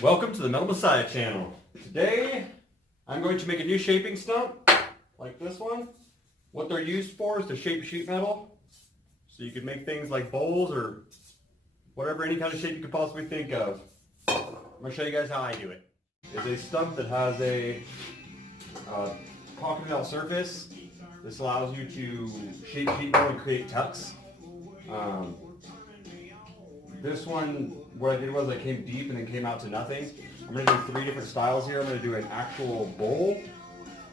Welcome to the Metal Messiah channel. Today, I'm going to make a new shaping stump, like this one. What they're used for is to shape sheet metal. So you can make things like bowls or whatever, any kind of shape you could possibly think of. I'm going to show you guys how I do it. It's a stump that has a pocketed out surface. This allows you to shape sheet metal and create tucks. This one, what I did was I came deep and then came out to nothing. I'm going to do 3 different styles here. I'm going to do an actual bowl.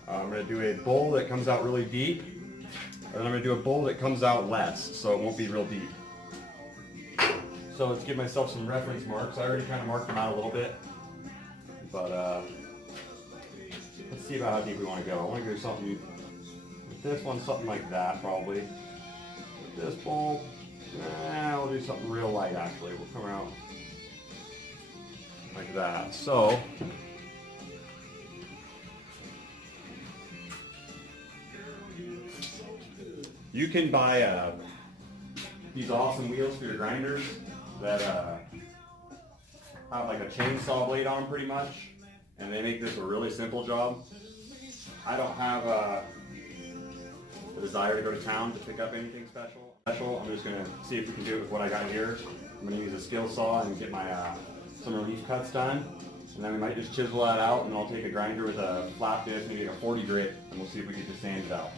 I'm going to do a bowl that comes out really deep. And then I'm going to do a bowl that comes out less, so it won't be real deep. So let's give myself some reference marks. I already kind of marked them out a little bit. But let's see about how deep we want to go. I want to do something, with this one, something like that probably. With this bowl, we'll do something real light actually. We'll come around like that. So, you can buy these awesome wheels for your grinders that have like a chainsaw blade on them pretty much, and they make this a really simple job. I don't have a desire to go to town to pick up anything special. I'm just going to see if we can do it with what I got here. I'm going to use a skill saw and get my some relief cuts done, and then we might just chisel that out, and I'll take a grinder with a flat disc, maybe a 40 grit, and we'll see if we can just sand it out.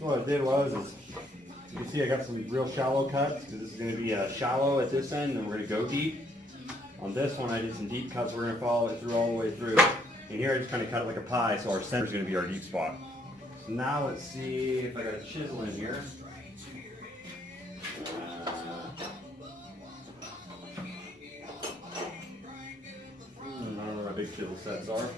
So what I did was, you can see I got some real shallow cuts, because this is going to be shallow at this end, and we're going to go deep. On this one I did some deep cuts, we're going to follow it through all the way through. And here I just kind of cut it like a pie, so our center is going to be our deep spot. So now let's see if I got a chisel in here. I don't know where my big chisel sets are.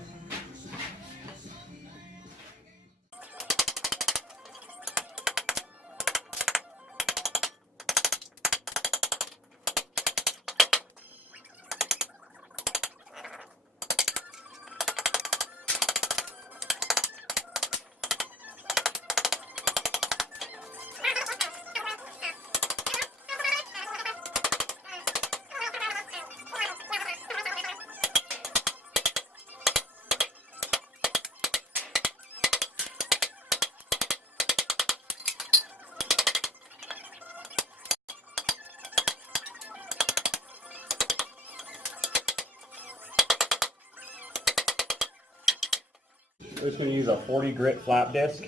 We're just going to use a 40 grit flat disc.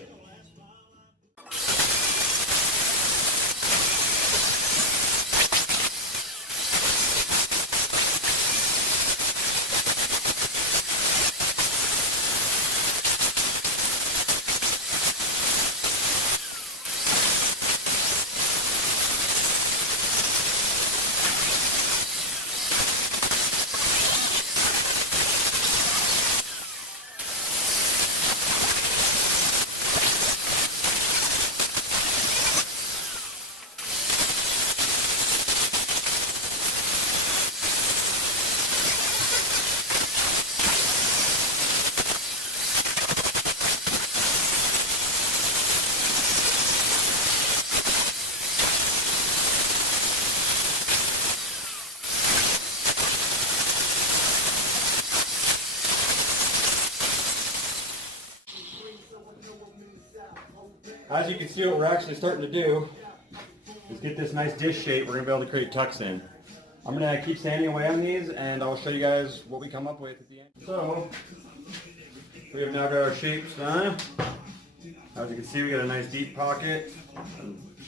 As you can see, what we're actually starting to do is get this nice dish shape we're going to be able to create tucks in. I'm going to keep sanding away on these, and I'll show you guys what we come up with at the end. So, we have now got our shapes done. As you can see, we got a nice deep pocket,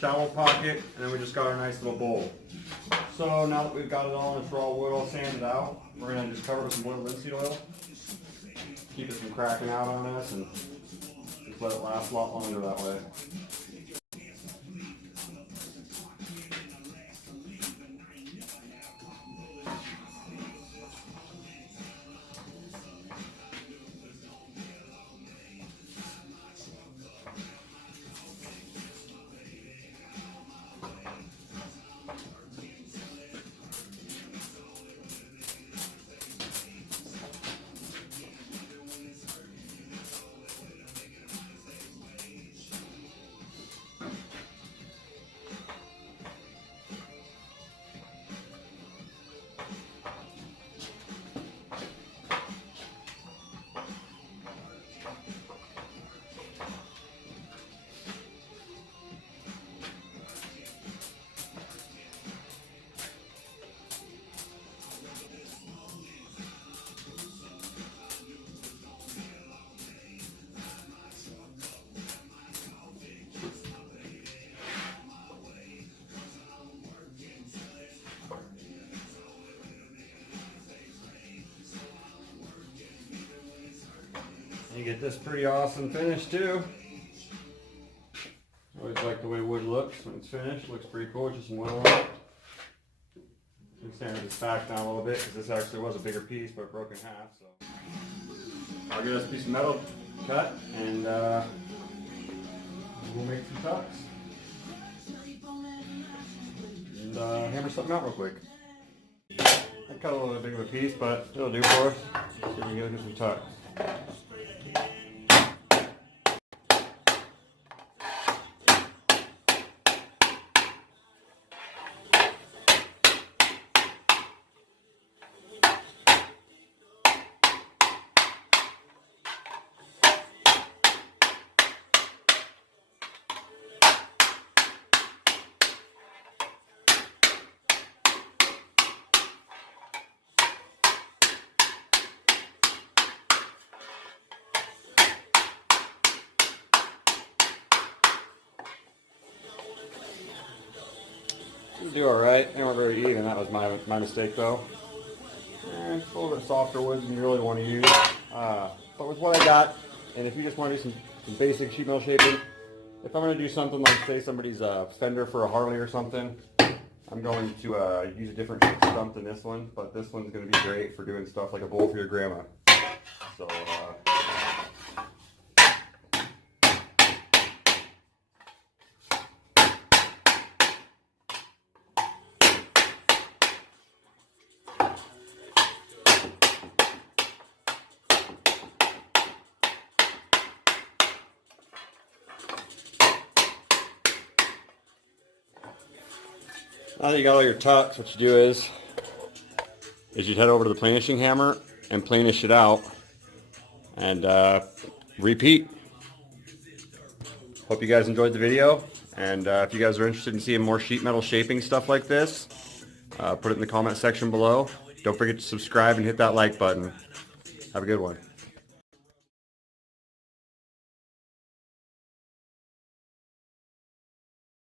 shallow pocket, and then we just got our nice little bowl. So now that we've got it all in its raw wood all sanded out, we're going to just cover it with some boiled linseed oil. Keep it from cracking out on us and just let it last a lot longer that way. You get this pretty awesome finish too. I always like the way wood looks when it's finished. Looks pretty cool, just some oil on it. I'm sanding this back down a little bit because this actually was a bigger piece, but it broke in half. So I'll get us a piece of metal cut and we'll make some tucks and hammer something out real quick. I cut a little bit big of a piece, but it'll do for us. See if we can get some tucks. Do alright. They weren't very even. That was my mistake though. It's a little bit softer wood than you really want to use. But with what I got, and if you just want to do some basic sheet metal shaping, if I'm going to do something like say somebody's fender for a Harley or something, I'm going to use a different stump than this one. But this one's going to be great for doing stuff like a bowl for your grandma. So now that you got all your tucks, what you do is you head over to the planishing hammer and planish it out and repeat. Hope you guys enjoyed the video, and if you guys are interested in seeing more sheet metal shaping stuff like this, put it in the comment section below. Don't forget to subscribe and hit that like button. Have a good one.